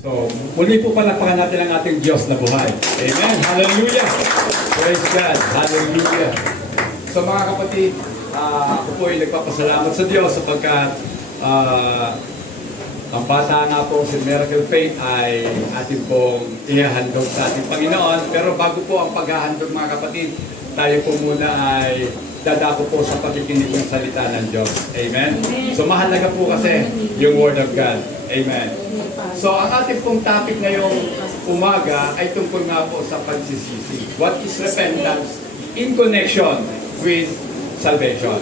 So, muli po palakpakan natin ang ating Diyos na buhay. Amen. Hallelujah. Praise God. Hallelujah. So mga kapatid, ako po ay nagpapasalamat sa Diyos sapagkat ang bata nga po si Miracle Faith ay ating pong ihahandog sa ating Panginoon. Pero bago po ang paghahandog mga kapatid, tayo po muna ay dadako po sa pakikinig ng salita ng Diyos. Amen? So mahalaga po kasi yung Word of God. Amen. So ang ating pong topic ngayong umaga ay tungkol nga po sa pagsisisi. What is repentance in connection with salvation?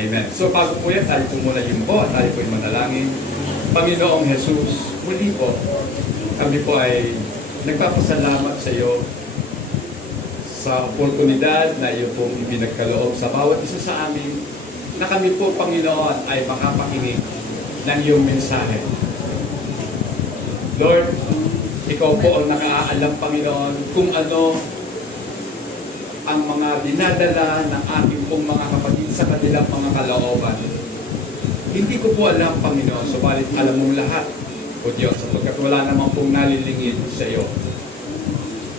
Amen. So bago po yan, tayo po muna yung po, tayo po yung manalangin. Panginoong Jesus, muli po, kami po ay nagpapasalamat sa iyo sa oportunidad na iyo pong ibinagkaloob sa bawat isa sa amin na kami po, Panginoon, ay makapakinig ng iyong mensahe. Lord, ikaw po ang nakaalam, Panginoon, kung ano ang mga dinadala ng aking pong mga kapatid sa kanilang mga kalooban. Hindi ko po alam, Panginoon, subalit alam mong lahat, O Diyos, sapagkat wala namang pong nalilingid sa iyo.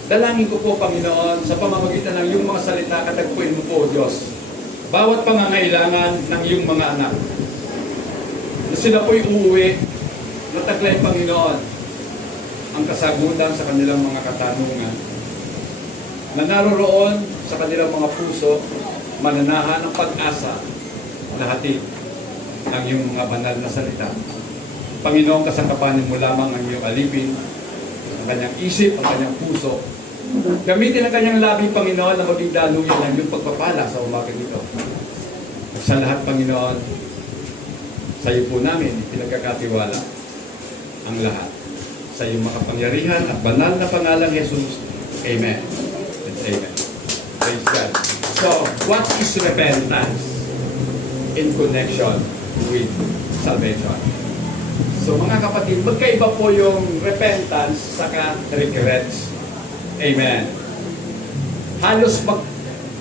Dalangin ko po, Panginoon, sa pamamagitan ng iyong mga salita, katagpuin mo po, O Diyos, bawat pangangailangan ng iyong mga anak. Na sila po'y uuwi, nataglay, Panginoon, ang kasagutan sa kanilang mga katanungan. Na naroroon sa kanilang mga puso, mananahan ng pag-asa, lahatid ng iyong mga banal na salita. Panginoon, kasangkapanin mo lamang ang iyong alipin, ang kanyang isip, ang kanyang puso. Gamitin ang kanyang labi, Panginoon, na maging daluyan ng iyong pagpapala sa umagang ito. Sa lahat, Panginoon, sa iyo po namin pinagkakatiwala ang lahat. Sa iyong makapangyarihan at banal na pangalang Jesus. Amen. And amen. Praise God. So, what is repentance in connection with salvation? So mga kapatid, magkaiba po yung repentance saka regrets. Amen. Halos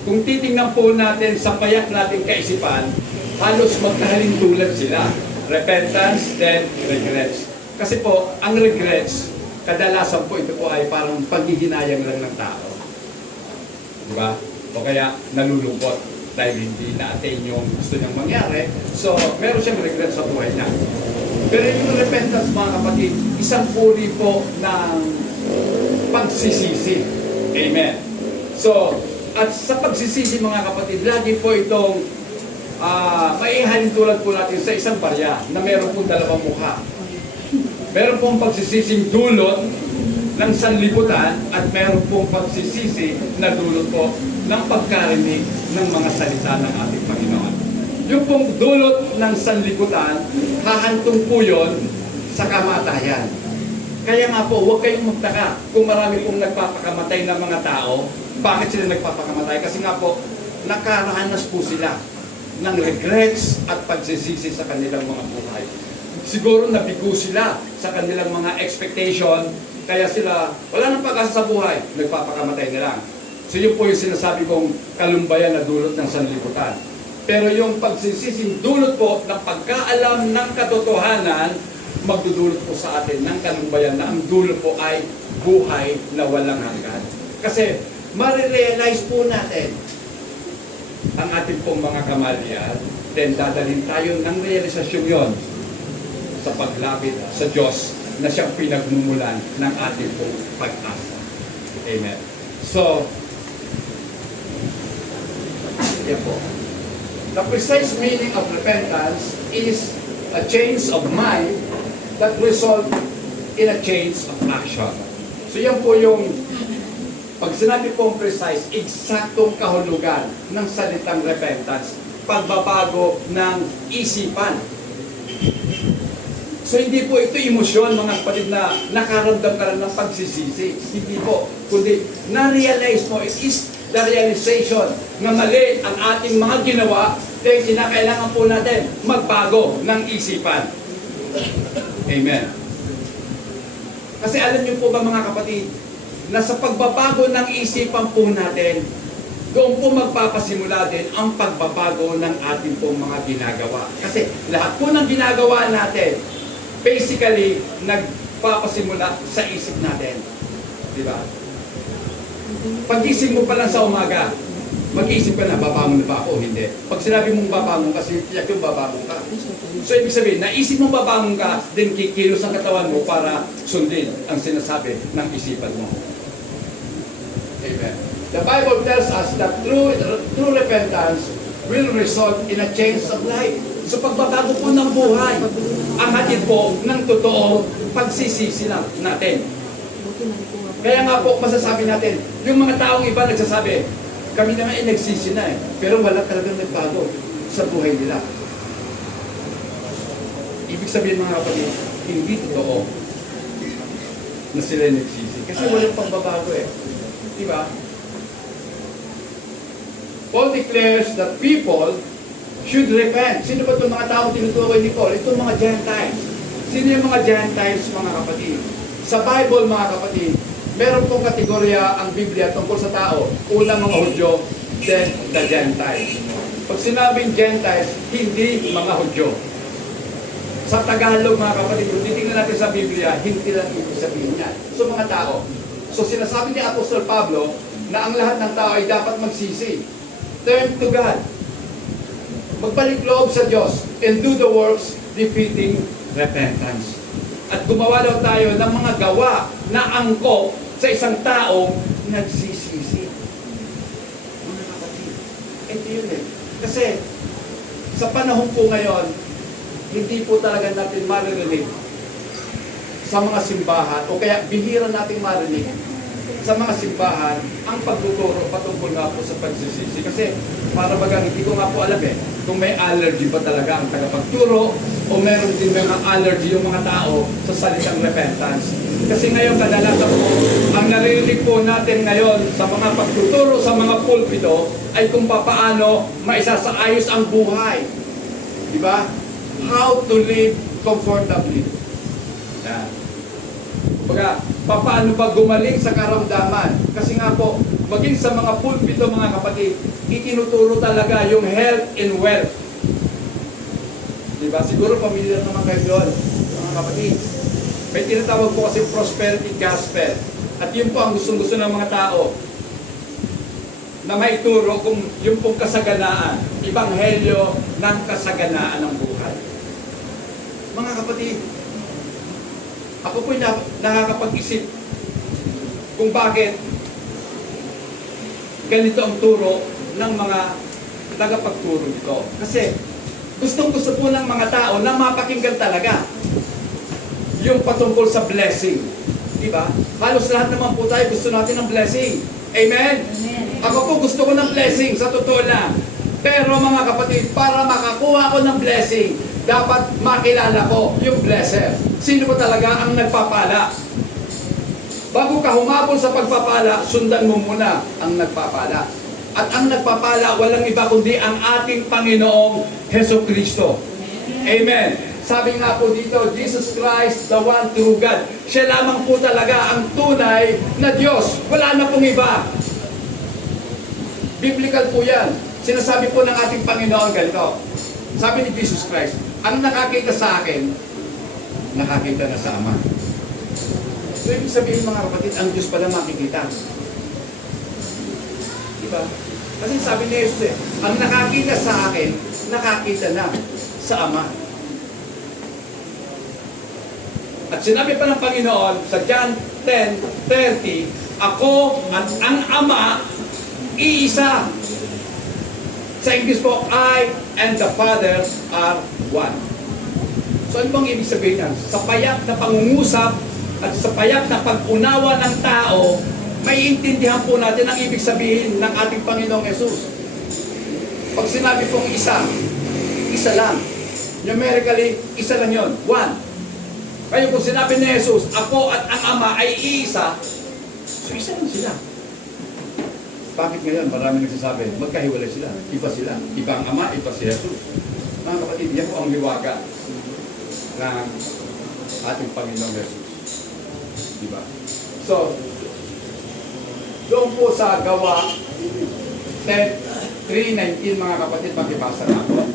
kung titingnan po natin sa payak nating kaisipan, halos magkahalintulad sila. Repentance, then regrets. Kasi po, ang regrets, kadalasan po ito po ay parang paghihinayang lang ng tao. Diba? O kaya nalulungkot dahil hindi na-attain yung gusto niyang mangyari. So, meron siyang regret sa buhay niya. Pero yung repentance, mga kapatid, isang uri po ng pagsisisi. Amen. So, at sa pagsisisi, mga kapatid, lagi po itong maihalintulad po natin sa isang barya na meron pong dalawang mukha. Meron pong pagsisising dulot ng sanlibutan at meron pong pagsisisi na dulot po ng pagkarinig ng mga salita ng ating Panginoon. Yung pong dulot ng sanlibutan, hahantong po yun sa kamatayan. Kaya nga po, huwag kayong magtaka kung marami pong nagpapakamatay ng mga tao. Bakit sila nagpapakamatay? Kasi nga po, nakaranas po sila ng regrets at pagsisisi sa kanilang mga buhay. Siguro nabigo sila sa kanilang mga expectation, kaya sila, wala nang pag-asa sa buhay, nagpapakamatay na lang. So yun po yung sinasabi kong kalumbayan na dulot ng sanlibutan. Pero yung pagsisising dulot po ng pagkaalam ng katotohanan, magdudulot po sa atin ng kalumbayan na ang dulot po ay buhay na walang hanggan. Kasi marirealize po natin ang ating pong mga kamalian, then dadalhin tayo ng realisasyon yon sa paglapit sa Diyos na siyang pinagmumulan ng ating pong pag-asa. Amen. So, yan po. The precise meaning of repentance is a change of mind that result in a change of action. So yan po yung, pag sinabi pong precise, eksaktong kahulugan ng salitang repentance, pagbabago ng isipan. So hindi po ito emosyon, mga kapatid, na nakaramdam ka lang ng pagsisisi. Hindi po. Kundi na-realize mo, it is the realization na mali ang ating mga ginawa, dahil kinakailangan po natin magbago ng isipan. Amen. Kasi alam niyo po ba, mga kapatid, na sa pagbabago ng isipan po natin, doon po magpapasimula din ang pagbabago ng ating pong mga ginagawa. Kasi lahat po ng ginagawa natin, basically, nagpapasimula sa isip natin. Di ba? Pag-isip mo pa lang sa umaga, mag-iisip ka na, babangon na ba ako? Hindi. Pag sinabi mong babangon ka, tiyak yung babangon ka. So, ibig sabihin, naisip mong babangon ka, din kikilos ang katawan mo para sundin ang sinasabi ng isipan mo. Amen. The Bible tells us that true repentance will result in a change of life. So, pagbabago po ng buhay, ang hatid po ng totoo pagsisisi natin. Kaya nga po, masasabi natin, yung mga taong iba nagsasabi, kami naman ay nagsisi na pero wala talagang nagbago sa buhay nila. Ibig sabihin mga kapatid, hindi totoo na sila nagsisi. Kasi walang pagbabago Diba? Paul declares that people should repent. Sino ba itong mga taong tinutukoy ni Paul? Itong mga Gentiles. Sino yung mga Gentiles, mga kapatid? Sa Bible, mga kapatid, meron pong kategorya ang Biblia tungkol sa tao. Una, mga Hudyo, then the Gentiles. Pag sinabing Gentiles, hindi mga Hudyo. Sa Tagalog, mga kapatid, kung titignan natin sa Biblia, hindi lang ibig sabihin niya. So, mga tao. So, sinasabi ni Apostol Pablo na ang lahat ng tao ay dapat magsisi. Turn to God. Magbalik loob sa Diyos and do the works befitting repentance. At gumawa daw tayo ng mga gawa na angkop sa isang taong nagsisisi. Mga kapatid, ito yun Kasi sa panahon po ngayon, hindi po talaga natin maririnig sa mga simbahan o kaya bihira natin marinig sa mga simbahan ang pagtuturo patungkol nga po sa pagsisisi. Kasi para bagang hindi ko nga po alam kung may allergy ba talaga ang tagapagturo o meron din mga allergy yung mga tao sa salitang repentance. Kasi ngayon kadalasan po, ang naririnig po natin ngayon sa mga pagtuturo sa mga pulpito ay kung paano maisasaayos ang buhay. Diba? How to live comfortably. Yan. Kumbaga, paano ba gumaling sa karamdaman? Kasi nga po, maging sa mga pulpito mga kapatid, itinuturo talaga yung health and wealth. Diba? Siguro familiar naman kayo doon, mga kapatid. May tinatawag po kasi prosperity gospel. At yun po ang gustong-gusto ng mga tao na maituro kung yung pong kasaganaan, ibanghelyo ng kasaganaan ng buhay. Mga kapatid, ako po'y nakakapag-isip kung bakit ganito ang turo ng mga tagapagturo nito. Kasi gustong-gusto po ng mga tao na mapakinggan talaga yung patungkol sa blessing. Diba? Halos lahat naman po tayo gusto natin ng blessing. Amen? Amen. Ako po gusto ko ng blessing, sa totoo lang. Pero mga kapatid, para makakuha ko ng blessing, dapat makilala ko yung blesser. Sino ba talaga ang nagpapala? Bago ka humabol sa pagpapala, sundan mo muna ang nagpapala. At ang nagpapala, walang iba kundi ang ating Panginoong Hesukristo. Amen. Sabi nga po dito, Jesus Christ, the one true God. Siya lamang po talaga ang tunay na Diyos. Wala na pong iba. Biblical po yan. Sinasabi po ng ating Panginoon ganito. Sabi ni Jesus Christ, ang nakakita sa akin, nakakita na sa Ama. So, ibig sabihin mga kapatid, ang Diyos pala makikita. Diba? Kasi sabi ni Jesus ang nakakita sa akin, nakakita na sa Ama. At sinabi pa ng Panginoon sa John 10:30, ako at ang Ama, iisa. Sa English po, I and the Father are one. So ano bang ibig sabihin yan? Sa payak na pangungusap at sa payak na pag-unawa ng tao, may intindihan po natin ang ibig sabihin ng ating Panginoong Yesus. Pag sinabi pong isa, isa lang. Numerically, isa lang yon, one. Kaya kung sinabi ni Jesus, ako at ang Ama ay iisa, so isa lang sila. Bakit ngayon marami nagsasabi, magkahiwalay sila, iba sila, iba ang Ama, iba si Jesus. Mga kapatid, yan po ang liwaga ng ating Panginoong Jesus. Diba? So, doon po sa Gawa 3:19 mga kapatid, pakibasa na ako.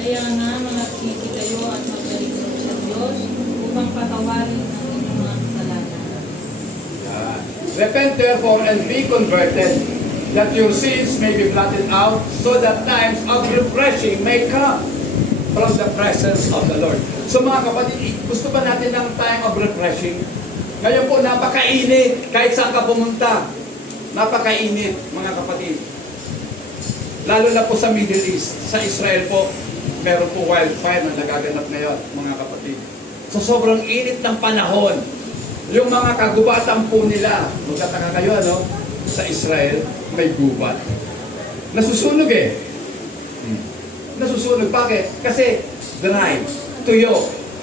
Kaya nga, mga kiti kayo at magaling sa Diyos upang patawarin ang Repent therefore and be converted, that your sins may be blotted out, so that times of refreshing may come from the presence of the Lord. So mga kapatid, gusto ba natin ng time of refreshing? Ngayon po, napakainit. Kahit saan ka pumunta, napakainit, mga kapatid. Lalo na po sa Middle East. Sa Israel po, meron po wildfire na nagaganap ngayon, mga kapatid. So sobrang init ng panahon. Yung mga kagubatan po nila, magtataka kayo, ano? Sa Israel, may gubat. Nasusunog eh. Nasusunog. Bakit? Kasi dry, tuyo,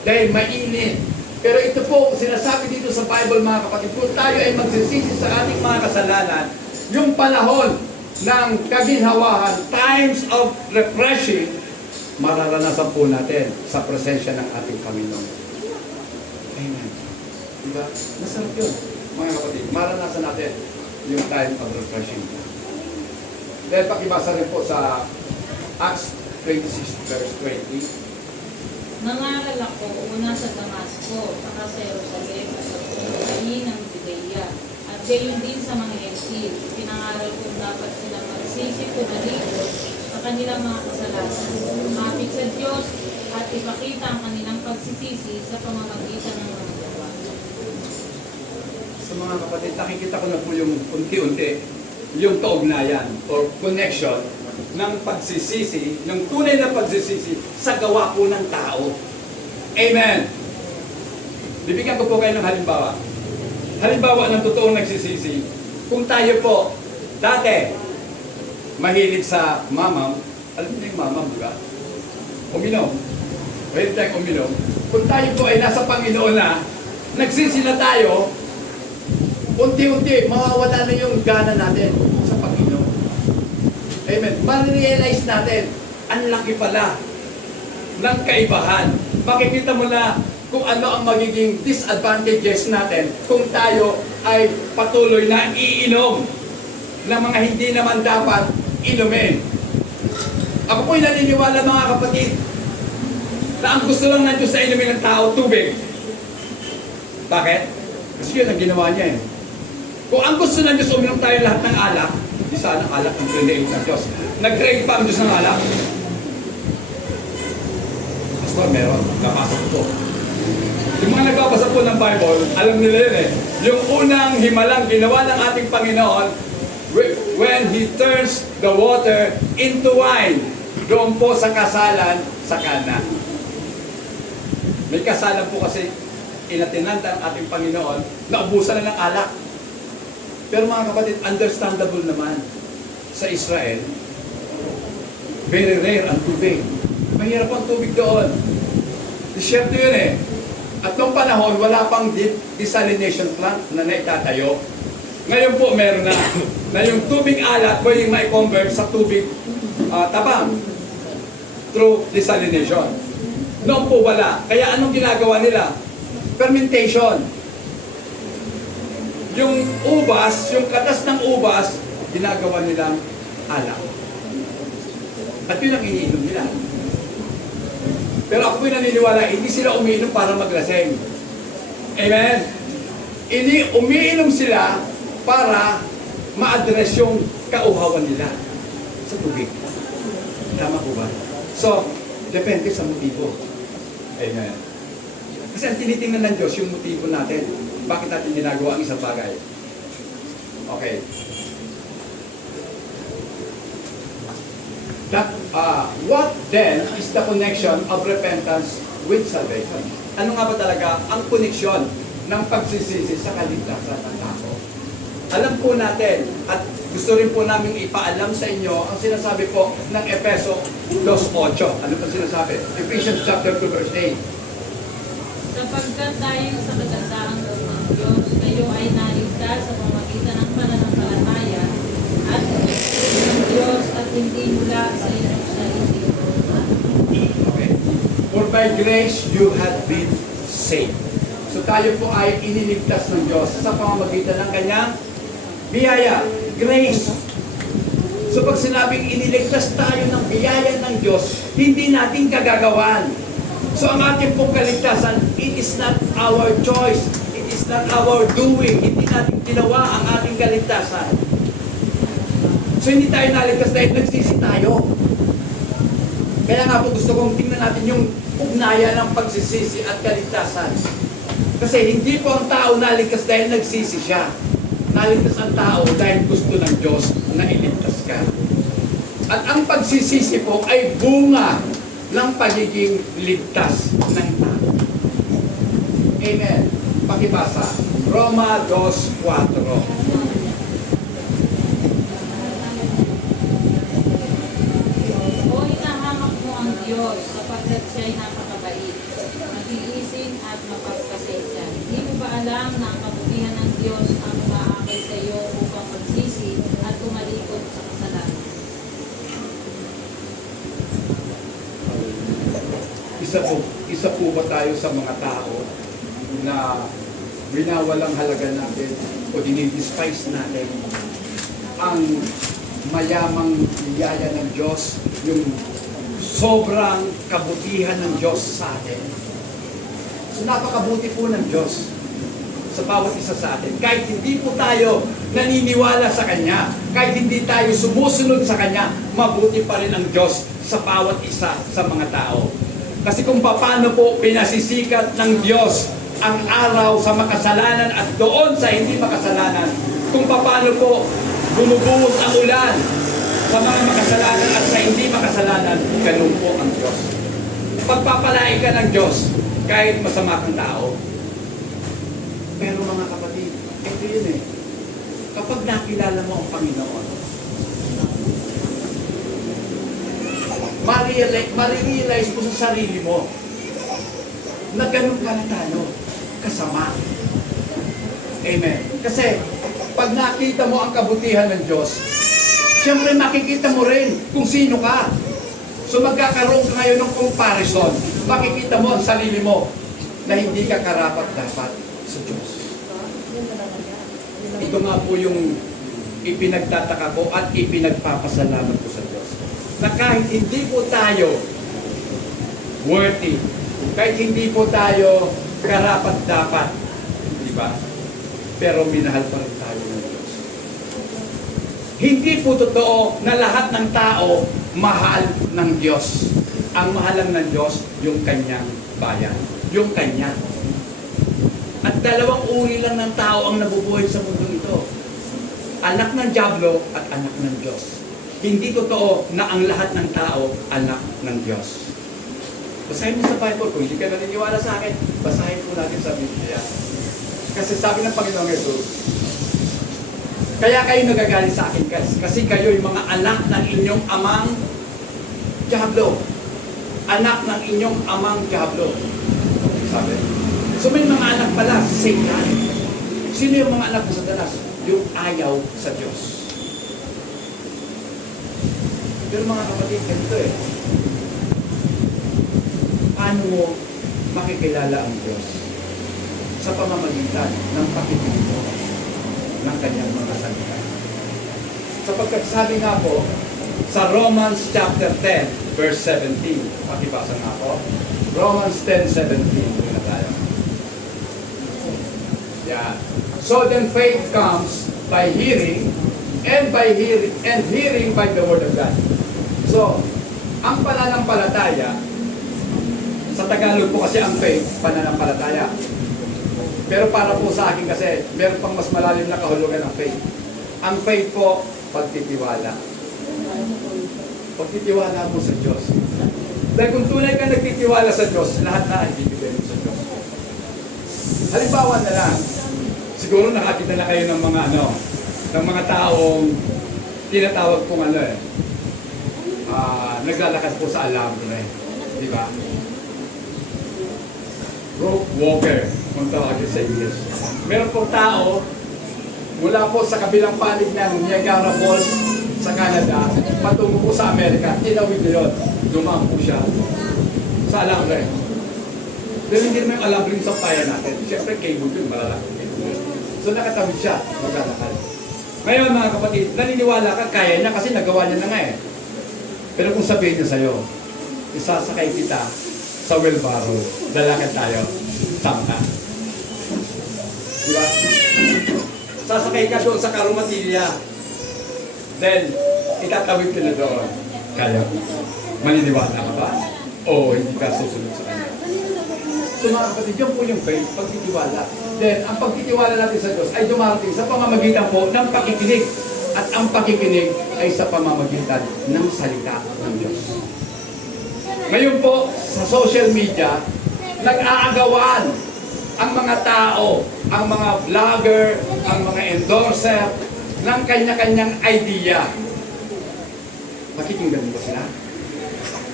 dahil mainit. Pero ito po, sinasabi dito sa Bible, mga kapatid, kung tayo ay magsisisi sa ating mga kasalanan, yung panahon ng kaginhawahan, times of refreshing, mararanasan po natin sa presensya ng ating Panginoon. Amen. Diba? Masarap yun, mga kapatid. Maranasan natin yung time of refreshing. Dahil pakibasa rin po sa Acts 26 verse 20. Nangaral ako una sa Damasco, saka sa Jerusalem, at sa Pulain ng Judea, at gayon din sa mga Hensil. Pinangaral ko dapat sila magsisi pumalikot sa kanilang mga kasalanan, lumapit sa Diyos, at ipakita ang kanilang pagsisisi sa pamamagitan ng mga gawa. Sa mga kapatid, nakikita ko na po yung unti-unti, yung kaugnayan or connection ng pagsisisi, yung tunay na pagsisisi sa gawa po ng tao. Amen! Bibigyan ko po kayo ng halimbawa. Halimbawa ng totoong nagsisisi. Kung tayo po, dati, mahilig sa mamam, alam niyo yung mamam, di ba? Uminom. Pwede tayong uminom. Kung tayo po ay nasa Panginoon na, nagsisi na tayo, unti-unti, mawawala na yung gana natin sa Panginoon. Amen. Ma-realize natin, ang laki pala ng kaibahan. Makikita mo na kung ano ang magiging disadvantages natin kung tayo ay patuloy na iinom ng mga hindi naman dapat inumin. Ako po'y naniniwala, mga kapatid, na ang gusto lang ng Diyos na inumin ng tao, tubig. Bakit? Kasi yun ang ginawa niya eh. Kung ang gusto ng Diyos, uminom tayo lahat ng alak, di sana alak ang create ng Diyos. Nag-create pa ang Diyos ng alak. Pastor, meron. Napasok ko. Yung mga nagbabasa po ng Bible, alam nila yun eh. Yung unang himalang ginawa ng ating Panginoon, when He turns the water into wine, doon po sa kasalan sa Kana. May kasalan po kasi inatinanda ng ating Panginoon na ubusan na ng alak. Pero mga kapatid, understandable naman sa Israel, very rare ang tubig. Mahirap ang tubig doon. Desierto yun eh. At noong panahon, wala pang deep desalination plant na naitatayo. Ngayon po, meron na yung tubig alat po yung mai-convert sa tubig tabang through desalination. Noon po wala. Kaya anong ginagawa nila? Fermentation. Yung ubas, yung katas ng ubas, ginagawa nilang alak. At yun ang iniinom nila. Pero ako po'y naniniwala, hindi sila umiinom para maglaseng. Amen? Umiinom sila para ma-address yung kauhawan nila sa tubig. Tama po ba? So, depende sa motibo. Amen. Kasi ang tinitingnan ng Diyos yung motibo natin. Bakit natin ginagawa ang isang bagay? Okay. What then is the connection of repentance with salvation? Ano nga ba talaga ang koneksyon ng pagsisisi sa kaligtasan ng tao? Alam po natin at gusto rin po namin ipaalam sa inyo ang sinasabi po ng Efeso 2:8. Ano pa sinasabi? Ephesians chapter 2 verse 8. Sapagkat dahil sa kagandaang loob ng Diyos, kayo ay naligtas sa pamamagitan ng pananampalataya at ng Diyos at hindi mula sa inyong sarili. Okay. For by grace you have been saved. So tayo po ay iniligtas ng Diyos sa pamamagitan ng kanyang biyaya, grace. So pag sinabing iniligtas tayo ng biyaya ng Diyos, hindi natin kagagawan. So ang ating pong kaligtasan, it is not our choice. It is It's not our doing. Hindi natin ginawa ang ating kaligtasan. So hindi tayo naligtas dahil nagsisi tayo. Kaya nga po gusto kong tingnan natin yung ugnayan ng pagsisisi at kaligtasan. Kasi hindi po ang tao naligtas dahil nagsisi siya. Naligtas ang tao dahil gusto ng Diyos na iligtas ka. At ang pagsisisi po ay bunga ng pagiging ligtas ng tao. Amen. Pakibasa. Roma 2:4. O hinahamak mo ang Diyos sapagkat siya'y napakabait, mag-iisip at mapagpasensya. Hindi mo ba alam na ang kabutihan ng Diyos ang umaakay sa iyo upang magsisi at tumalikod sa kasalanan? Isa po ba tayo sa mga tao na binawalang halaga natin o dinidespise natin ang mayamang biyaya ng Diyos, yung sobrang kabutihan ng Diyos sa atin. So napakabuti po ng Diyos sa bawat isa sa atin. Kahit hindi po tayo naniniwala sa Kanya, kahit hindi tayo sumusunod sa Kanya, mabuti pa rin ang Diyos sa bawat isa sa mga tao. Kasi kung paano po pinasisikat ng Diyos ang araw sa makasalanan at doon sa hindi makasalanan, kung paano po bumubuhos ang ulan sa mga makasalanan at sa hindi makasalanan, ganun po ang Diyos. Pagpapalain ka ng Diyos kahit masama kang tao. Pero mga kapatid, ito yun eh. Kapag nakilala mo ang Panginoon, marirealize mo sa sarili mo na ganun ka na tayo kasama. Amen. Kasi pag nakita mo ang kabutihan ng Diyos, siyempre makikita mo rin kung sino ka. So magkakaroon ka ngayon ng comparison. Makikita mo ang sarili mo na hindi ka karapat-dapat sa Diyos. Ito nga po yung ipinagtataka ko at ipinagpapasalamat ko sa Diyos. Na kahit hindi po tayo worthy, kahit hindi po tayo karapat-dapat, di ba? Pero minahal pa rin tayo ng Diyos. Hindi po totoo na lahat ng tao mahal ng Diyos. Ang mahalang ng Diyos, yung kanyang bayan. Yung kanya. At dalawang uri lang ng tao ang nabubuhay sa mundo ito. Anak ng Diablo at anak ng Diyos. Hindi totoo na ang lahat ng tao anak ng Diyos. Basahin mo sa Bible. Kung hindi ka naniniwala sa akin, basahin po natin sa Biblia. Kasi sabi ng Panginoong Jesus, kaya kayo nagagalit sa akin kasi kayo yung mga anak ng inyong amang Diablo. Anak ng inyong amang Diablo. Sabi. So may mga anak pala, Satan. Sino yung mga anak sa Satanas? Yung ayaw sa Diyos. Pero mga kapatid, ganito eh. Paano mo makikilala ang Diyos? Sa pamamagitan ng pakikinig mo ng kanyang mga salita. Sapagkat sabi nga po, sa Romans chapter 10, verse 17. Pakibasa nga po. Romans 10:17. Doon na tayo. Yeah. So then faith comes by hearing, and hearing by the word of God. So, ang pananampalataya, sa Tagalog po kasi ang faith, pananampalataya. Pero para po sa akin kasi, meron pang mas malalim na kahulugan ng faith. Ang faith po, pagtitiwala. Pagtitiwala mo sa Diyos. Dahil kung tunay ka nagtitiwala sa Diyos, lahat na ay bibigay mo sa Diyos. Halimbawa na lang, siguro nakakita na kayo ng mga ng mga taong tinatawag kong naglalakad po sa alambre. Di ba? Rope walker, kung tawagin sa English. Meron pong tao, mula po sa kabilang panig ng Niagara Falls sa Canada, patungo po sa Amerika, tinawid na yun. Dumaan po siya sa alambre. Pero hindi naman yung alambre sa bayan natin. Siyempre, cable yun, malalaki. So nakatawid siya, maglalakad. Ngayon mga kapatid, naniniwala ka, kaya niya kasi nagawa niya na nga eh. Pero kung sabihin niya sa'yo, isasakay kita sa wheelbarrow, lalakad tayo, sama ka. sasakay ka doon sa Karumatilya. Then, itatawid ka na doon. Kaya, maniniwala ka ba? O hindi ka susunod sa kanya? So mga kapatid, yun po yung faith, pagtitiwala. Then, ang pagtitiwala natin sa Diyos ay dumarating sa pamamagitan po ng pakikinig. At ang pakikinig ay sa pamamagitan ng salita ng Diyos. Ngayon po, sa social media, nag-aagawaan ang mga tao, ang mga vlogger, ang mga endorser ng kanya-kanyang idea. Pakikinggan mo ba sila?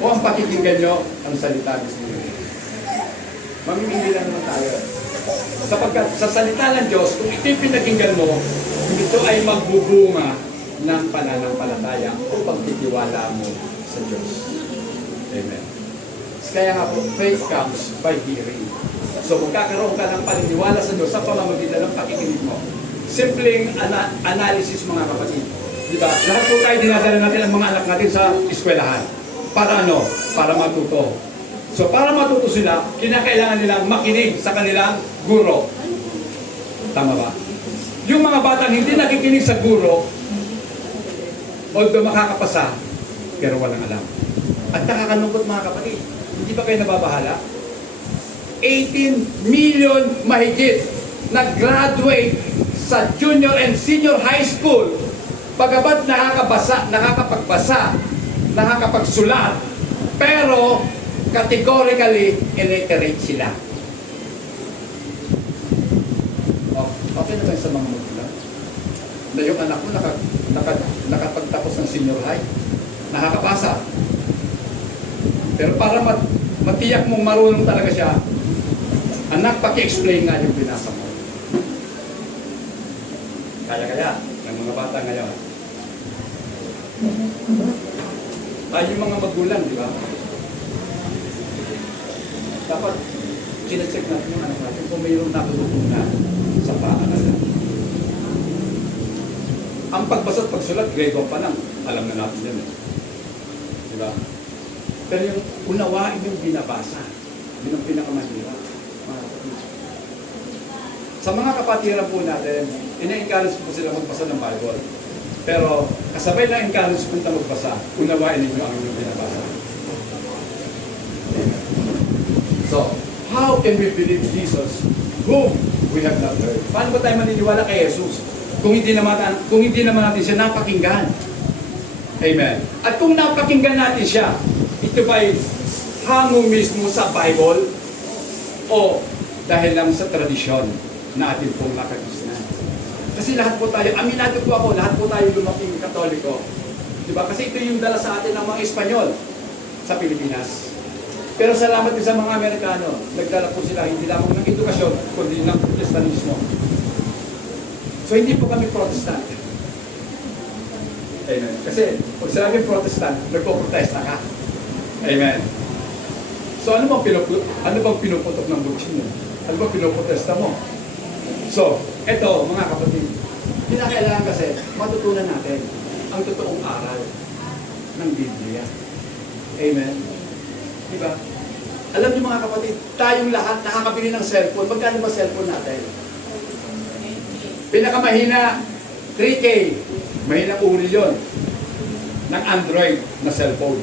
O ang pakikinggan nyo, ang salita gusto nyo? Mamimili lang naman tayo. Sapagkat sa salita ng Diyos, kung ito'y pinakinggan mo, ito ay magbubunga ng pananampalataya o pagtitiwala mo sa Diyos. Amen. Kaya nga po, faith comes by hearing. So magkakaroon ka ng paniniwala sa Diyos sa pamamagitan ng pakikinig mo. Simpleng analysis mga kapatid. Diba? Lahat po tayo dinadala natin ang mga anak natin sa eskwelahan. Para ano? Para matuto. So para matuto sila, kinakailangan nilang makinig sa kanilang guro. Tama ba? Yung mga batang hindi nakikinig sa guro, although makakapasa, pero walang alam. At nakakalungkot mga kapatid, hindi ba kayo nababahala? 18 million mahigit nag-graduate sa junior and senior high school, pagabat nakakapagbasa, nakakapagsulat, pero categorically illiterate sila. Okay na ba sa mga magulang? Na yung anak mo nakapagtapos ng senior high, nakakapasa. Pero para matiyak mong marunong talaga siya, anak, paki-explain nga yung binasa mo. Kaya, ng mga bata ngayon. Tayo yung mga magulang, di ba? Dapat, sinecheck natin yung anak natin kung mayroong natututunan sa paaralan. Ang pagbasa at pagsulat, grade 1 pa lang, alam na natin yan. Di ba? Pero yung unawain yung binabasa, yun ang pinakamahirap. Sa mga kapatiran po natin, ina-encourage po sila magbasa ng Bible. Pero kasabay na encourage po na magbasa, unawain ninyo ang inyong binabasa. So, how can we believe Jesus whom we have not heard? Paano ba tayo maniniwala kay Jesus kung hindi naman natin siya napakinggan? Amen. At kung napakinggan natin siya, ito ba'y hango mismo sa Bible o dahil lang sa tradisyon na atin pong nakagisnan? Kasi lahat po tayo, aminado po ako, lahat po tayo lumaking Katoliko. Diba? Kasi ito yung dala sa atin ng mga Espanyol sa Pilipinas. Pero salamat din sa mga Amerikano, nagdala po sila hindi lamang ng edukasyon, kundi ng Protestanismo. So hindi po kami Protestant. Amen. Kasi pag sinabing Protestant, nagpo-protesta ka. Amen. So ano bang pinuputok ng butsin mo? Ano bang pinuprotesta mo? So, eto mga kapatid, kinakailangan kasi matutunan natin ang totoong aral ng Biblia. Amen. Diba? Alam niyo mga kapatid, tayong lahat nakakabili ng cellphone. Magkano ba cellphone natin? Pinakamahina, 3K. Mahina uri yun ng Android na cellphone.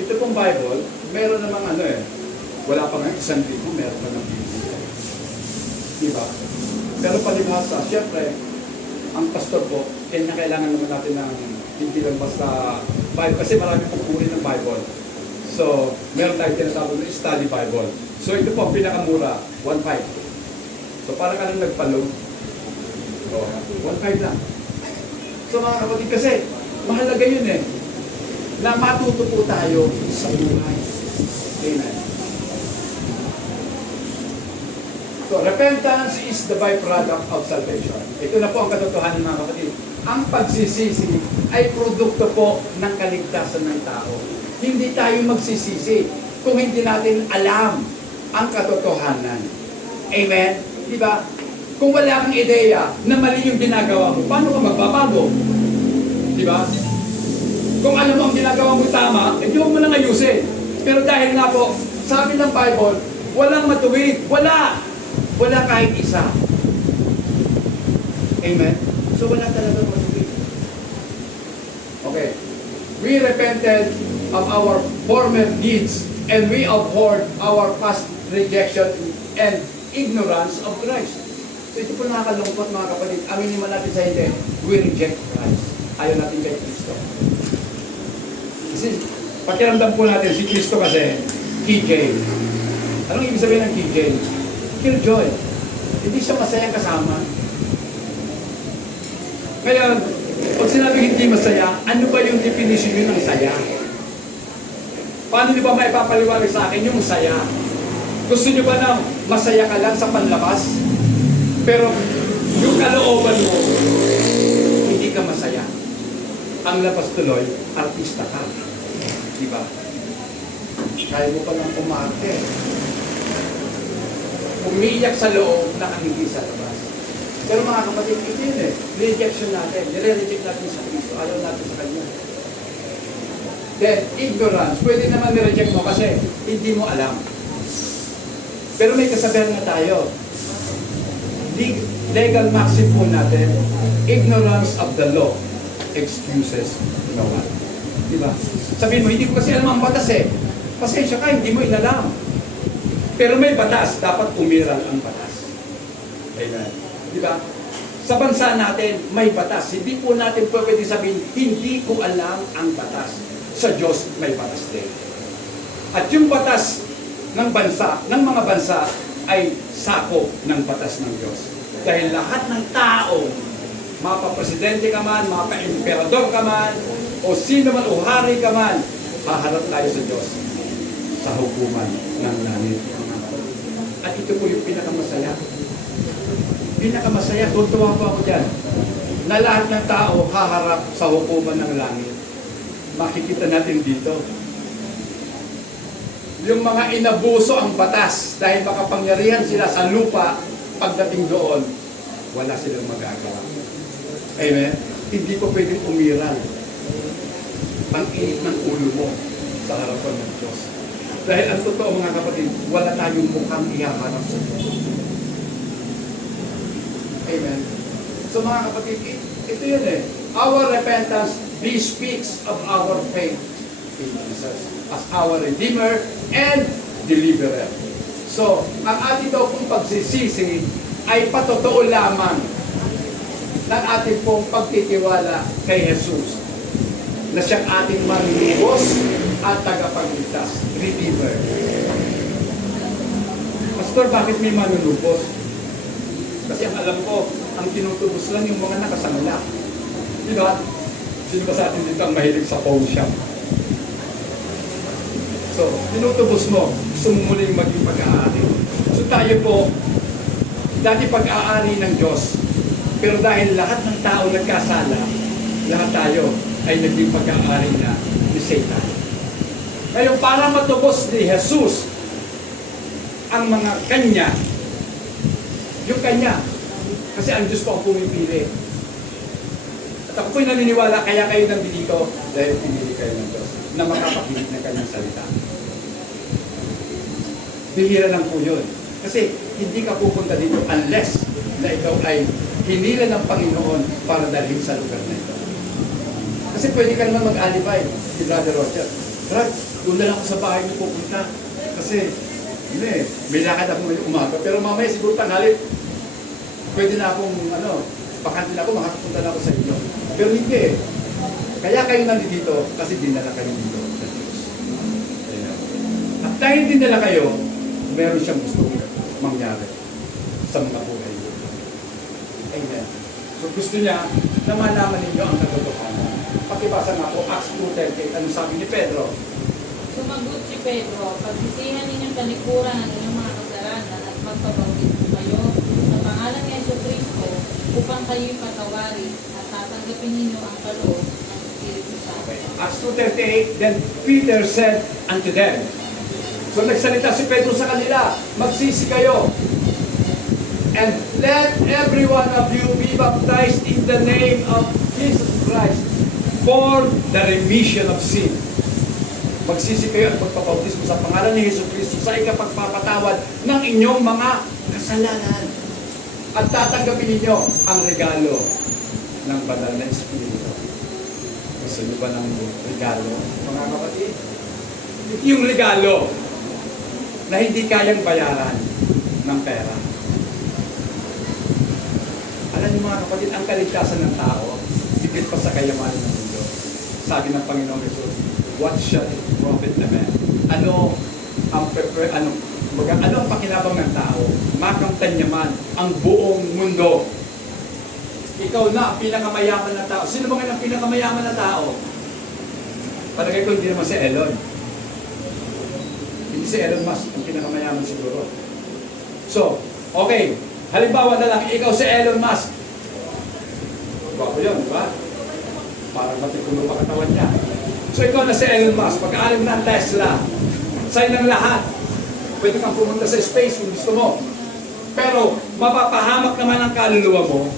Ito pong Bible, meron namang wala pa nga 1,000, meron pa ng Biblia. Diba? Pero palibhasa, syempre, ang pastor po, kailangan naman natin ng hindi lang basta Bible, kasi marami pong uri ng Bible. So, meron tayong tinatawag na study Bible. So, ito po, pinakamura, 1.5. So, parang anong nagpalong? So, 1.5 lang. So, mga kapatid, kasi, mahalaga yun na matuto po tayo sa buhay. Amen. So, repentance is the byproduct of salvation. Ito na po ang katotohanan mga kapatid. Ang pagsisisi ay produkto po ng kaligtasan ng tao. Hindi tayo magsisisi kung hindi natin alam ang katotohanan. Amen? Diba? Kung wala kang ideya na mali yung ginagawa mo, paano ka magbabago? Diba? Kung alam mo ang ginagawa mo tama, hindi mo lang ayusin. Pero dahil nga po, sabi ng Bible, walang matuwid. Wala kahit isa. Amen? So wala talaga matubig. Okay. We repented of our former deeds and we abhorred our past rejection and ignorance of Christ. So ito po nakakalungkot mga kapatid. Aminin man natin sa hindi, we reject Christ. Ayaw natin kay Kristo. Kasi pakiramdam po natin si Kristo kasi KJ. Anong ibig sabihin ng KJ? Killjoy. Hindi siya masayang kasama. Kaya, pag sinabi hindi masaya, ano ba yung definition yun ng saya? Paano niyo ba maipapaliwanag sa akin yung saya? Gusto niyo ba na masaya ka lang sa panlabas? Pero yung kalooban mo, hindi ka masaya. Ang labas tuloy, artista ka. Diba? Kaya mo palang umarte. Umiiyak sa loob, nakangiti sa labas. Pero mga kapatid, ito yun eh. Rejection natin. Nire-reject natin sa Kristo. Ayaw natin sa Kanya. Then, ignorance. Pwede naman nireject mo kasi hindi mo alam. Pero may kasabihan na tayo. Legal maxim po natin, ignorance of the law excuses no one. Diba? Sabihin mo, hindi ko kasi alam ang batas eh. Pasensya ka, hindi mo inalam. Pero may batas, dapat umiral ang batas. Amen. Diba? Sa bansa natin, may batas. Hindi po natin pwede sabihin, hindi ko alam ang batas. Sa Diyos, may batas din. At yung batas ng bansa, ng mga bansa, ay sako ng batas ng Diyos. Dahil lahat ng tao, mapapresidente ka man, mapa-emperador ka man, o sino man, o hari ka man, haharap tayo sa Diyos sa hukuman ng langit. At ito po yung pinakamasaya. Pinakamasaya, tutuwa po ako dyan, na lahat ng tao haharap sa hukuman ng langit. Makikita natin dito. Yung mga inabuso ang batas dahil makapangyarihan sila sa lupa, pagdating doon, wala silang magagawa. Amen? Hindi ko pwedeng umiral ang init ng ulo mo sa harapan ng Diyos. Dahil ang totoo mga kapatid, wala tayong mukhang ihaharap sa Diyos. Amen? So mga kapatid, ito yun eh. Our repentance bespeaks of our faith in Jesus as our Redeemer and Deliverer. So, ang ating daw pong pagsisisi ay patotoo lamang ng ating pong pagtitiwala kay Jesus na siyang ating manlubos at tagapagligtas, Redeemer. Pastor, bakit may manlubos? Kasi ang alam ko, ang tinutubos lang yung mga nakasangla. Diba? Sino ba sa atin dito ang mahilig sa pawn shop? So, tinutubos mo, gusto mo muling maging pag-aari. So tayo po, dati pag-aari ng Diyos. Pero dahil lahat ng tao nagkasala, lahat tayo ay naging pag-aari na ni Satan. Ngayon, para matubos ni Jesus ang mga kanya, yung kanya, kasi ang Diyos po ang pumipili. At ako po'y naniniwala, kaya kayo nandito dahil pinili kayo ng Diyos na makapakinig ng kanyang salita. Bihira lang po yun. Kasi hindi ka pupunta dito unless na ikaw ay hinila ng Panginoon para dalhin sa lugar na ito. Kasi pwede ka naman mag-alibay si Brother Roger. Brad, doon lang ako sa bahay mo pupunta. Kasi, hindi, may lakad ako ngayong umaga. Pero mamaya siguro tanghali, pwede na akong, bakante na ako, makakapunta na ako sa inyo. Pero hindi eh. Kaya kayo nandito kasi dinala kayo dito sa Diyos. At dahil dinala kayo, meron siyang gusto mangyari sa mga buhay niyo. Amen. So gusto niya na malaman ninyo ang katotohanan. Pakibasa nga po, Acts 2:38, ano sabi ni Pedro? Sumagot si Pedro, pagsisihan ninyong talikuran ang inyong mga kasalanan at magpabautismo kayo sa pangalan ni Jesucristo upang kayo'y patawarin at tatanggapin ninyo ang kaloob ng Espiritu Santo. Acts 2:38, then Peter said unto them. So nagsalita si Pedro sa kanila, magsisi kayo. And let every one of you be baptized in the name of Jesus Christ for the remission of sin. Magsisi kayo at magpapautismo sa pangalan ni Jesucristo sa ikapagpapatawad ng inyong mga kasalanan. At tatanggapin ninyo ang regalo ng banal na Espiritu. Gusto niyo ba ng regalo, mga kapatid? Yung regalo na hindi kayang bayaran ng pera. Alam niyo mga kapatid, ang kaligtasan ng tao, higit pa sa kayamanan ng mundo. Sabi ng Panginoong Jesus, what shall it profit a man? Ano ang pakinabang ng tao? Makamtan niya man ang buong mundo. Ikaw na ang pinakamayaman na tao. Sino ba ang pinakamayaman na tao? Palagay ko hindi naman si Elon. Hindi si Elon Musk ang pinakamayaman siguro. So, okay. Halimbawa na lang, ikaw si Elon Musk. Bago yun, di ba? Parang matikulo pa katawan niya. So, ikaw na si Elon Musk. Pag-aalim ng Tesla, sa'yo ng lahat. Pwede kang pumunta sa space kung gusto mo. Pero, mapapahamak naman ang kaluluwa mo.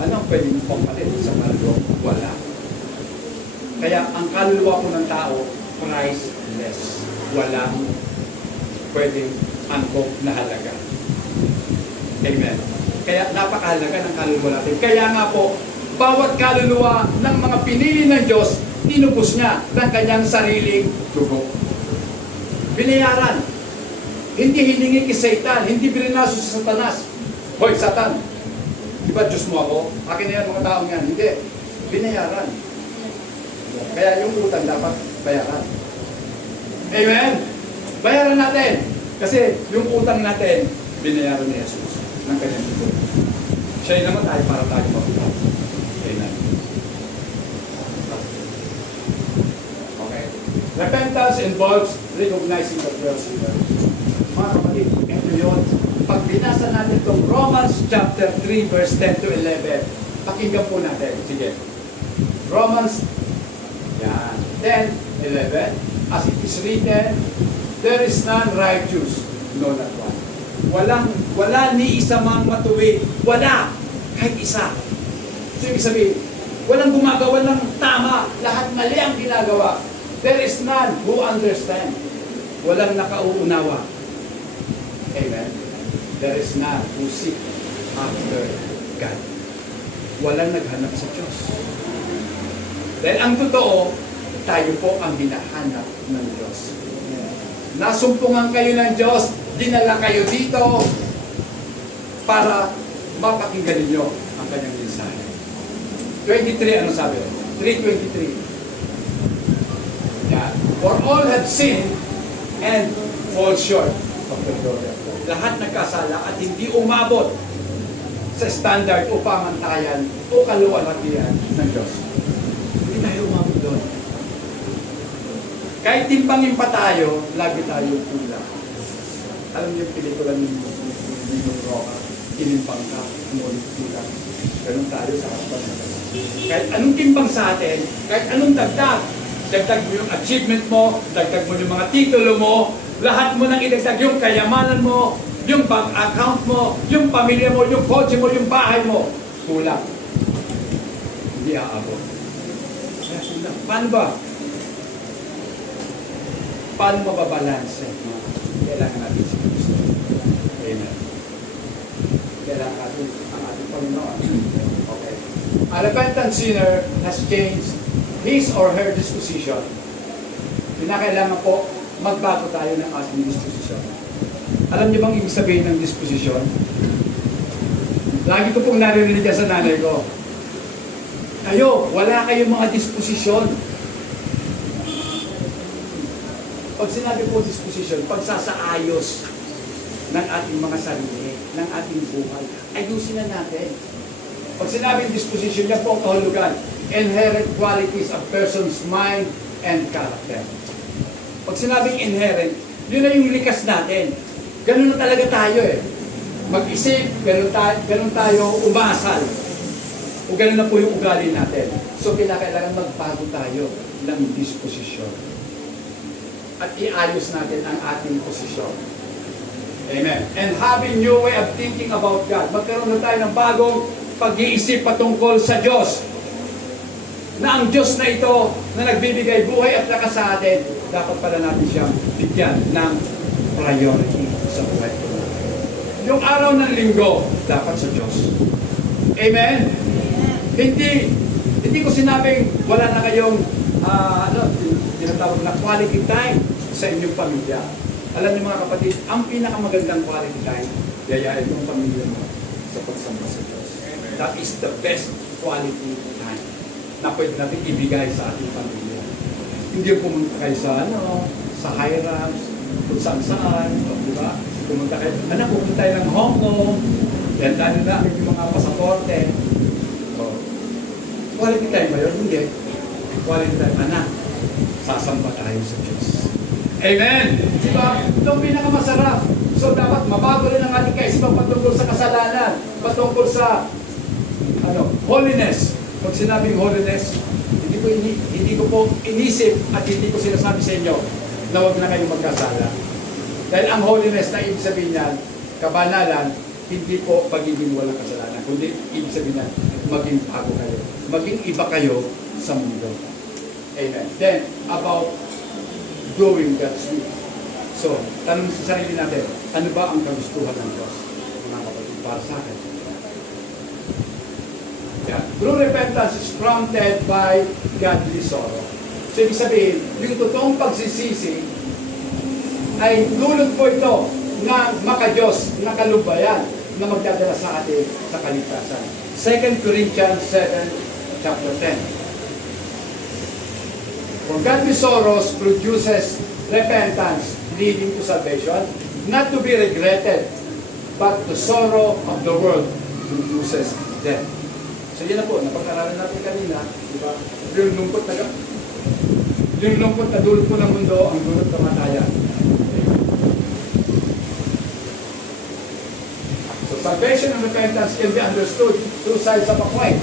Ano ang pwede mong pampalit sa kaluluwa? Wala. Kaya, ang kaluluwa po ng tao, priceless. Walang pwedeng angkop na halaga. Amen. Kaya, napakahalaga ng kaluluwa natin. Kaya nga po, bawat kaluluwa ng mga pinili ng Diyos, tinubos niya ng kanyang sariling dugo. Binayaran. Hindi hiningi kay Satan, hindi birinaso sa Satanas. Hoy, Satan, di ba Diyos mo ako? Akin na yan mga taong yan. Hindi. Binayaran. Kaya yung utang dapat bayaran. Amen? Bayaran natin. Kasi yung utang natin, binayaran ni Jesus ng kanyang dugo. Siya yung naman tayo para tayo maputang. Amen. Okay. Repentance involves recognizing the real sinner. Mga kapatid, ito yun. Pag binasa natin itong Romans chapter 3 verse 10 to 11, pakinggan po natin. Sige. Romans, yan, 10, 11. As it is written, there is none righteous, no not one. Wala ni isa mang matuwid. Wala. Kahit isa. So, ibig sabihin, walang gumagawa ng tama. Lahat mali ang ginagawa. There is none who understand. Walang nakauunawa. Amen. There is none who seek after God. Walang naghanap sa Diyos. Dahil ang totoo, tayo po ang hinahanap ng Diyos. Nasumpungan kayo ng Diyos, dinala kayo dito para mapakinggan ninyo ang kanyang mensahe. 23, ano sabi? 3:23. Yeah. For all have sinned and fall short of the glory of God. Lahat nagkasala at hindi umabot sa standard o pamantayan o kaluwalhatian ng Diyos. Hindi tayo umabot doon. Kahit timpangin pa tayo, lagi tayo kulang. Alam niyo yung pelikula ni Roca, tinimpang ka, umulit kulang. Ganun tayo sa harapan ng Diyos. Kahit anong timbang sa atin, kahit anong dagdag mo yung achievement mo, dagdag mo yung mga titulo mo, lahat mo nang idagdag yung kayamanan mo, yung bank account mo, yung pamilya mo, yung kotse mo, yung bahay mo, kulang. Hindi aabot. Paano ba? Paano mababalanse? Kailangan natin si Kristo. Amen. Kailangan natin ang ating Panginoon. Okay. A repentant sinner has changed his or her disposition. Pinakailangan po magbago tayo ng ating disposition. Alam niyo bang ibig sabihin ng disposition? Lagi ko pong naririnig sa nanay ko. Wala kayong mga disposisyon. Pag sinabi po disposition, pagsasaayos ng ating mga sarili, ng ating buhay, ayusin na natin. Pag sinabing disposition, yan po ang kahulugan. Inherent qualities of person's mind and character. Pag sinabing inherent, yun na yung likas natin. Ganun na talaga tayo eh. Mag-isip, ganun tayo umasal. O ganun na po yung ugali natin. So, kailangan magbago tayo ng disposisyon. At iayos natin ang ating posisyon. Amen. And having new way of thinking about God. Magkaroon na tayo ng bagong pag-iisip patungkol sa Diyos. Na ang Diyos na ito, na nagbibigay buhay at lakas sa atin, dapat pala natin siyang bigyan ng priority sa buhay ko. Yung araw ng linggo, dapat sa Diyos. Amen? Hindi ko sinabing wala na kayong tinatawag na quality time sa inyong pamilya. Alam niyo mga kapatid, ang pinakamagandang quality time, yayain yung pamilya mo sa pagsamba sa Diyos. That is the best quality time na pwede natin ibigay sa ating pamilya. Hindi pumunta kayo sa Highlands, kung saan, di ba? Pumunta kayo, pupunta tayo ng Hong Kong, yan tayo namin yung mga pasaporte. So, quality time ba yun? Hindi. Quality time, sasamba tayo sa Diyos. Amen! Di ba? Ito ang pinakamasarap. So, dapat mabago rin ang ating kaisipan patungkol sa kasalanan, patungkol sa holiness. Pag sinabing holiness, hindi ko po inisip at hindi ko sinasabi sa inyo na huwag na kayong magkasala. Dahil ang holiness na ibig sabihin niyan, kabanalan, hindi po pagiging walang kasalanan, kundi ibig sabihin niyan, maging bago kayo. Maging iba kayo sa mundo. Amen. Then, about doing God's will. So, tanong sa sarili natin, ano ba ang kagustuhan ng Diyos? Mga kapatid, para sa akin. Yeah. True repentance is prompted by godly sorrow. So, ibig sabihin, yung totoong pagsisisi ay dulot po ito na maka-Diyos, na kalubayan, na magdadala sa atin sa kaligtasan. 2 Corinthians 7, chapter 10. For godly sorrows produces repentance, leading to salvation, not to be regretted, but the sorrow of the world produces death. So yun na po, napag-aralan natin kanina, di ba? Yung lungkot na dulot po ng mundo, ang dulot ng kamatayan. So salvation and repentance can be understood two sides of a coin.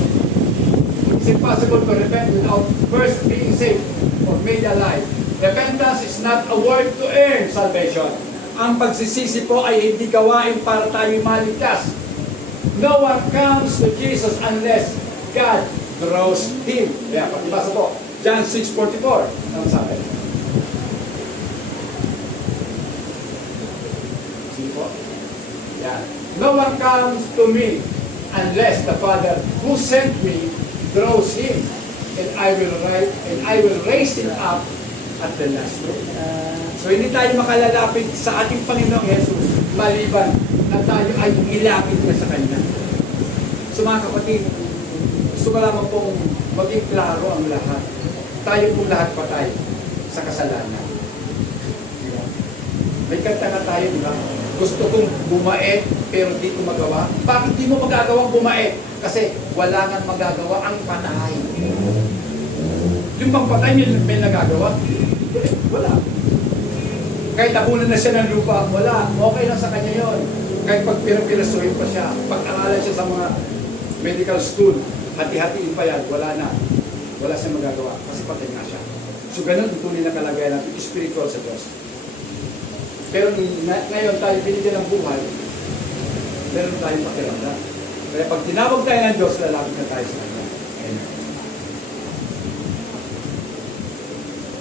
It's impossible to repent without first being saved or made alive. Repentance is not a work to earn salvation. Ang pagsisisi po ay hindi gawain para tayo maligtas. No one comes to Jesus unless God draws him. Kaya, pakibasa po. John 6:44. Ano sabi? Sige po. Yan. No one comes to me unless the Father who sent me draws him, and I will raise him up at the last day. So hindi tayo makalalapit sa ating Panginoong Jesus maliban na tayo ay ilapit na sa Kanya. So mga kapatid, gusto ko lamang pong maging klaro ang lahat. Tayo pong lahat patay sa kasalanan. Diba? May kanta na tayo, diba? Gusto kong bumait pero di ko magawa. Bakit di mo magagawang bumait? Kasi wala nang magagawa ang patay. Yung bang patay may nagagawa? Wala. Kahit tapunan na siya ng lupa, wala. Okay lang sa kanya yon. Kahit pag pinapirasuhin pa siya, pag-aralan siya sa mga medical school, hati-hatiin pa yan, wala na. Wala siyang magagawa kasi patay nga siya. So ganun ang tunay na kalagayan natin, spiritual sa Diyos. Pero ngayon tayo binigyan ng buhay, meron tayong pakiramdam. Kaya pag tinawag tayo ng Diyos, lalapit na tayo sa Kanya. Amen.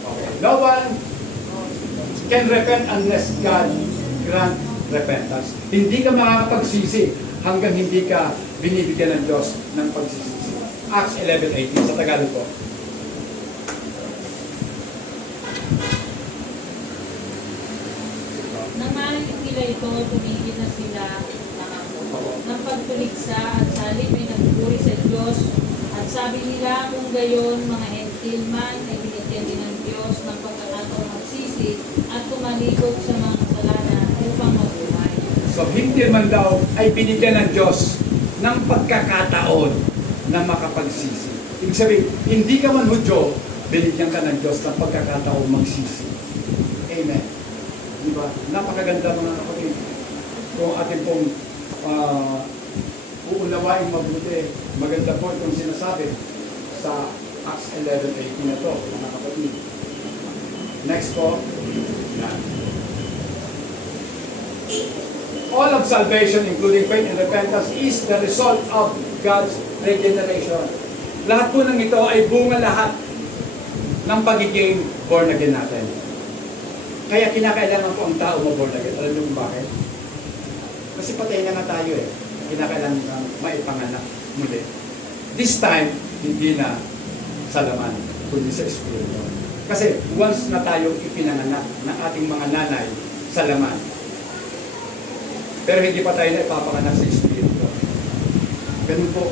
Okay. No one can repent unless God grant repentance. Hindi ka makakapagsisi hanggang hindi ka binibigyan ng Diyos ng pagsisisi. Acts 11:18 sa Tagalog po. Nang marinig nila ito, tumigil na sila ng pagtuligsa at salib ay nagpuri sa Diyos. At sabi nila, kung gayon, mga hentil man ay binigyan din ng Diyos ng pagkakataon magsisi at tumalikod sa mga kasalanan upang mabuhay. So, hentil man daw ay binigyan ng Diyos ng pagkakataon na makapagsisi. Ibig sabihin, hindi ka man Hudyo, binigyan ka ng Diyos ng pagkakataon magsisi. Amen. Diba? Napakaganda mga kapatid. Kung atin pong uunawain mabuti, maganda po itong sinasabi sa Acts 11:18 na to, mga kapatid. Next po. Yan. All of salvation, including faith and repentance, is the result of God's regeneration. Lahat po ng ito ay bunga lahat ng pagiging born again natin. Kaya kinakailangan po ang tao ma-born again. Alam niyo kung bakit? Kasi patay na nga tayo eh. Kinakailangan na maipanganak muli. This time, hindi na sa laman, kundi sa Espiritu. Kasi once na tayong ipinanganak ng ating mga nanay sa laman, pero hindi pa tayo na ipapanganak sa Espiritu. Ganun po,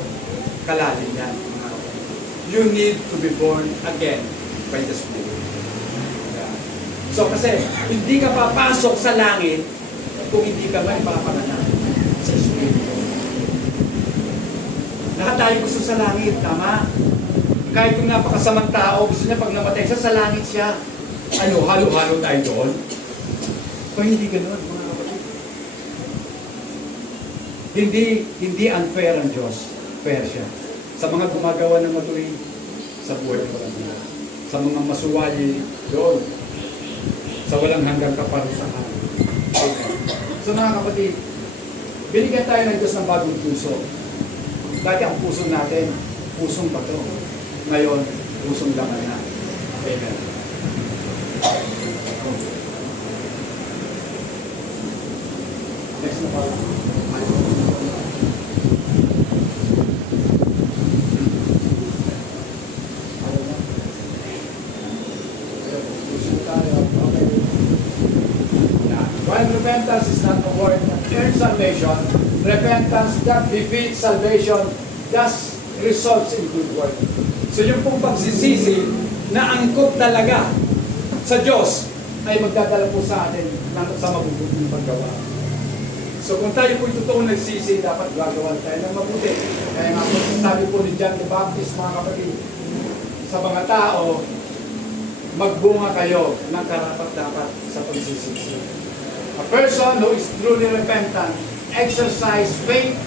kalalim yan, mga kapatid. You need to be born again by the Spirit. Yeah. So kasi, hindi ka papasok sa langit kung hindi ka maipapanganak sa Espiritu. Lahat tayo gusto sa langit, tama? Kahit yung napakasamang tao, gusto niya pag namatay siya, sa langit siya. Ano, halo-halo tayo doon? O hindi ganun, mga kapatid. Hindi unfair ang Diyos. Fair siya. Sa mga gumagawa ng matuwid, sa buhay ng walang hanggan. Sa mga masuwali, doon. Sa walang hanggang kaparusahan. So mga kapatid, binigyan tayo ng Diyos ng bagong puso. Dati ang puso natin, pusong bato. Ngayon, pusong laman na. Amen. Next na pala. While repentance is not a word that earns salvation, repentance that defeats salvation thus results in good work. So yung pong pagsisisi na angkop talaga sa Diyos ay magdadala po sa atin sa mabubuting paggawa. So kung tayo po totoong nagsisi, dapat gagawan tayo ng mabuti. Kaya nga po, sabi po ni John the Baptist, mga kapatid, sa mga tao, magbunga kayo ng karapat-dapat sa pagsisisi. A person who is truly repentant exercise faith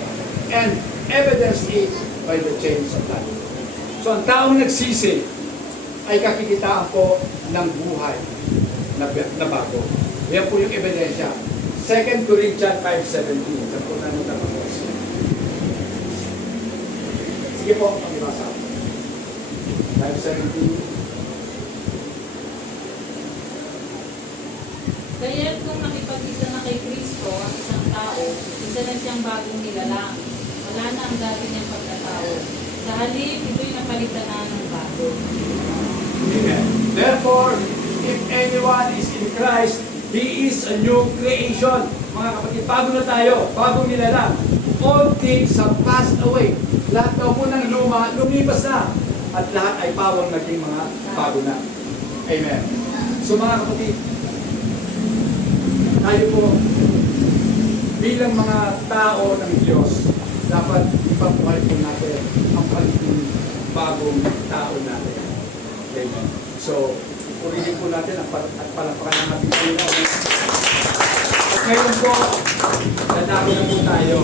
and evidence it by the change of life. So ang taong nagsisi ay kakikitaan po ng buhay na bago. Yan po yung ebidensya. 2 Corinthians 5:17. Saan po natin tapos? Sige po, pag-ibasa. 5:17. Kaya kung nakipag-isa na kay Kristo ang isang tao, isa na siyang bagong nilalang. Wala na ang dati niyang pagkatao. Sa halip, ito'y napalitan na ng bago. Amen. Therefore, if anyone is in Christ, he is a new creation. Mga kapatid, bago na tayo, bagong nilalang. All things have passed away. Lahat daw po ng luma, lumipas na. At lahat ay pawang naging mga bago na. Amen. So mga kapatid, tayo po, bilang mga tao ng Diyos, dapat ipapuhay po natin ang paliging bagong tao natin. Amen. So, purihin po natin at palapakan ng ating Panginoon. At ngayon po, dadako na po tayo